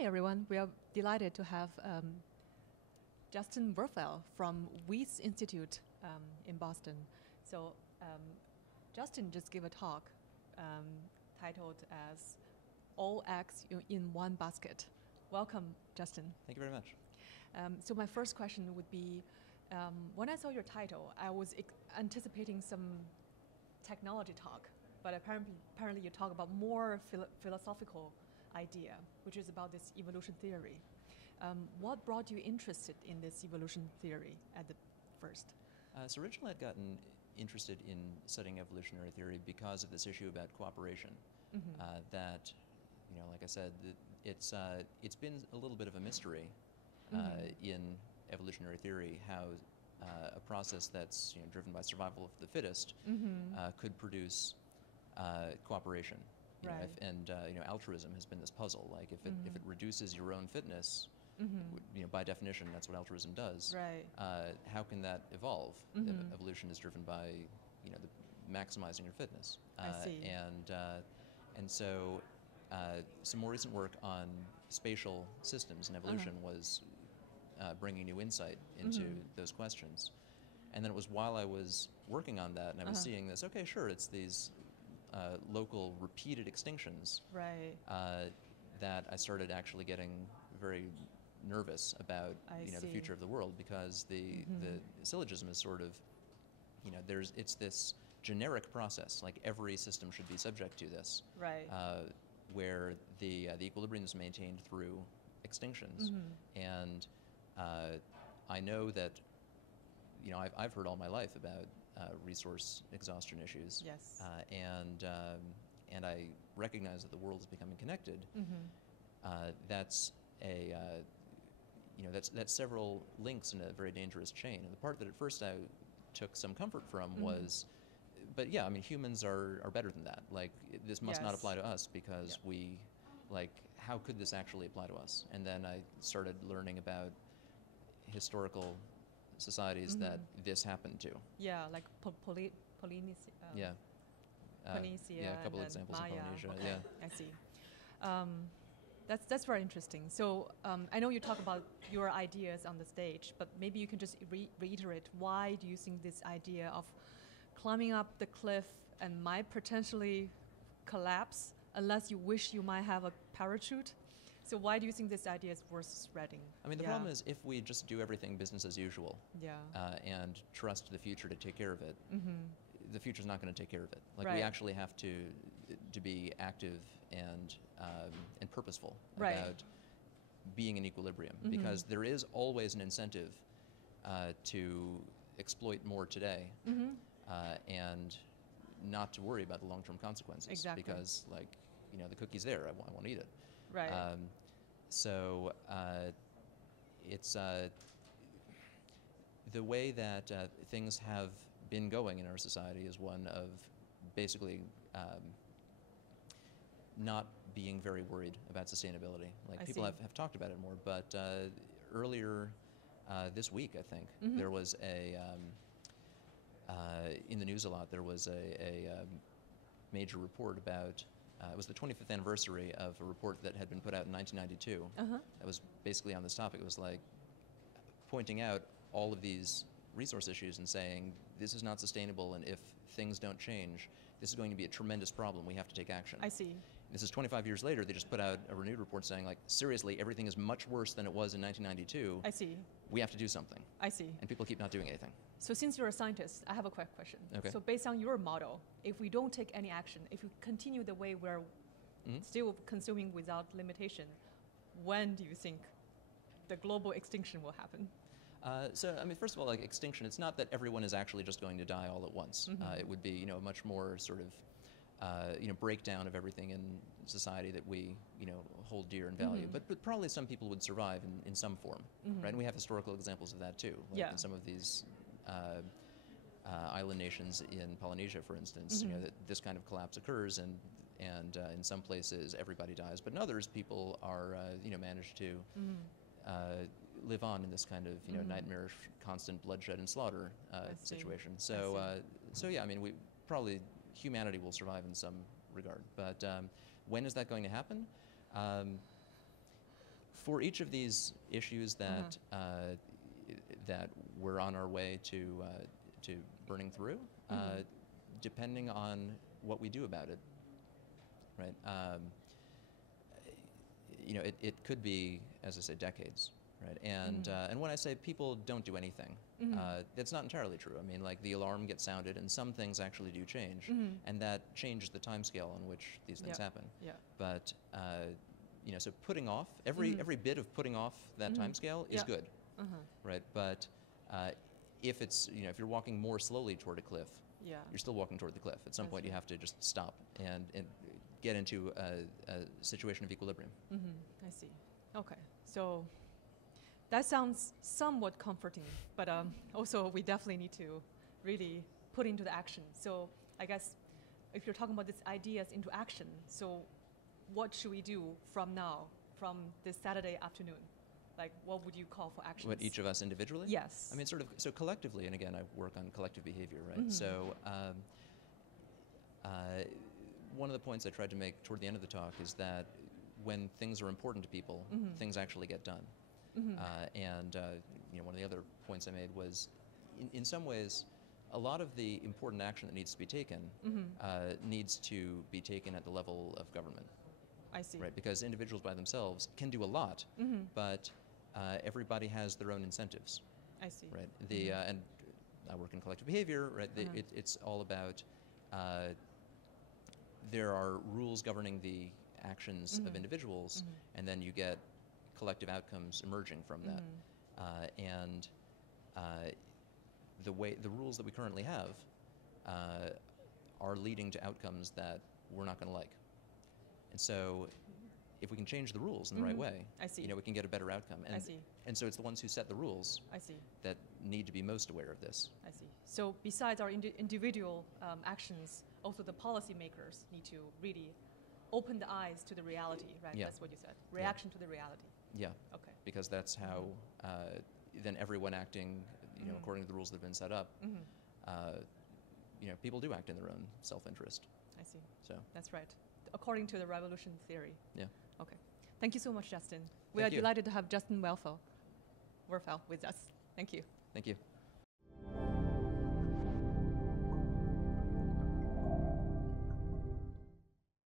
Hi, everyone. We are delighted to have Justin Werfel from Wyss Institute in Boston. So Justin just gave a talk titled as All Eggs in One Basket. Welcome, Justin. Thank you very much. So my first question would be, when I saw your title, I was anticipating some technology talk, but apparently you talk about more philosophical idea, which is about this evolution theory. What brought you interested in this evolution theory at the first? So originally I'd gotten interested in studying evolutionary theory because of this issue about cooperation. That, like I said, it's been a little bit of a mystery in evolutionary theory how a process that's driven by survival of the fittest could produce cooperation. Altruism has been this puzzle. Like if it reduces your own fitness, by definition, that's what altruism does. Right. How can that evolve? Evolution is driven by maximizing your fitness. I see. And so some more recent work on spatial systems and evolution was bringing new insight into those questions. And then it was while I was working on that and I was seeing this, okay, sure, it's these local repeated extinctions that I started actually getting very nervous about the future of the world, because the syllogism is sort of, it's this generic process, like every system should be subject to this, where the equilibrium is maintained through extinctions. And I know that, I've heard all my life about resource exhaustion issues. Yes. And I recognize that the world is becoming connected. That's that's several links in a very dangerous chain. And the part that at first I took some comfort from was, but yeah, I mean, humans are better than that. Like, this must not apply to us because we, like, how could this actually apply to us? And then I started learning about historical societies that this happened to. Yeah, like Polynesia. Polynesia. Yeah, a couple examples Maya. in Polynesia. Okay, Yeah, I see. That's very interesting. So I know you talk about your ideas on the stage, but maybe you can just reiterate, why do you think this idea of climbing up the cliff and might potentially collapse unless you wish you might have a parachute? So why do you think this idea is worth spreading? I mean, the problem is if we just do everything business as usual and trust the future to take care of it, the future's not going to take care of it. Like, we actually have to be active and purposeful about being in equilibrium, because there is always an incentive to exploit more today and not to worry about the long-term consequences. Exactly. Because, like, the cookie's there, I want to eat it. Right. So it's the way that things have been going in our society is one of basically not being very worried about sustainability. Like, people have talked about it more, but earlier this week, I think, there was in the news a lot, there was a major report about, it was the 25th anniversary of a report that had been put out in 1992 that was basically on this topic. It was like pointing out all of these resource issues and saying, this is not sustainable, and if things don't change, this is going to be a tremendous problem. We have to take action. I see. This is 25 years later. They just put out a renewed report saying, like, seriously, everything is much worse than it was in 1992. I see. We have to do something. I see. And people keep not doing anything. So since you're a scientist, I have a quick question. Okay. So based on your model, if we don't take any action, if we continue the way we're still consuming without limitation, when do you think the global extinction will happen? So, I mean, first of all, like, extinction, it's not that everyone is actually just going to die all at once. It would be, a much more sort of, breakdown of everything in society that we, hold dear and value. But probably some people would survive in some form, right? And we have historical examples of that too. Like in some of these island nations in Polynesia, for instance, that this kind of collapse occurs, and in some places everybody dies, but in others people are, manage to live on in this kind of, nightmarish, constant bloodshed and slaughter situation. So, yeah, I mean, humanity will survive in some regard. But when is that going to happen? For each of these issues that that we're on our way to burning through, depending on what we do about it, right? You know, it could be, as I say, decades, right? And when I say people don't do anything, that's not entirely true. I mean, like the alarm gets sounded, and some things actually do change, and that changes the timescale on which these things happen. Yeah. But you know, so putting off every bit of putting off that timescale is good, right? But if it's, you know, if you're walking more slowly toward a cliff, you're still walking toward the cliff. At some point, you have to just stop and get into a situation of equilibrium. I see. Okay, so that sounds somewhat comforting, but also we definitely need to really put into the action. So I guess if you're talking about these ideas into action, so what should we do from now, from this Saturday afternoon? Like, what would you call for actions? What, each of us individually? Yes. I mean, sort of, so collectively, and again, I work on collective behavior, right? So one of the points I tried to make toward the end of the talk is that when things are important to people, things actually get done. And you know, one of the other points I made was, in some ways, a lot of the important action that needs to be taken needs to be taken at the level of government. I see. Right, because individuals by themselves can do a lot, but everybody has their own incentives. I see. Right. And I work in collective behavior. Right. It's all about. There are rules governing the actions of individuals, and then you get collective outcomes emerging from that. And the rules that we currently have are leading to outcomes that we're not going to like. And so, if we can change the rules in the right way, I see. You know, we can get a better outcome. And, I see. And so it's the ones who set the rules that need to be most aware of this. I see. So besides our individual actions, also the policymakers need to really open the eyes to the reality, right? Yeah. That's what you said. Reaction to the reality. Yeah. Okay. Because that's how then everyone acting, you know, according to the rules that have been set up, you know, people do act in their own self-interest. I see. So that's right. According to the revolution theory. Yeah. Okay. Thank you so much, Justin. We Thank are you. delighted to have Justin Werfel with us. Thank you. Thank you.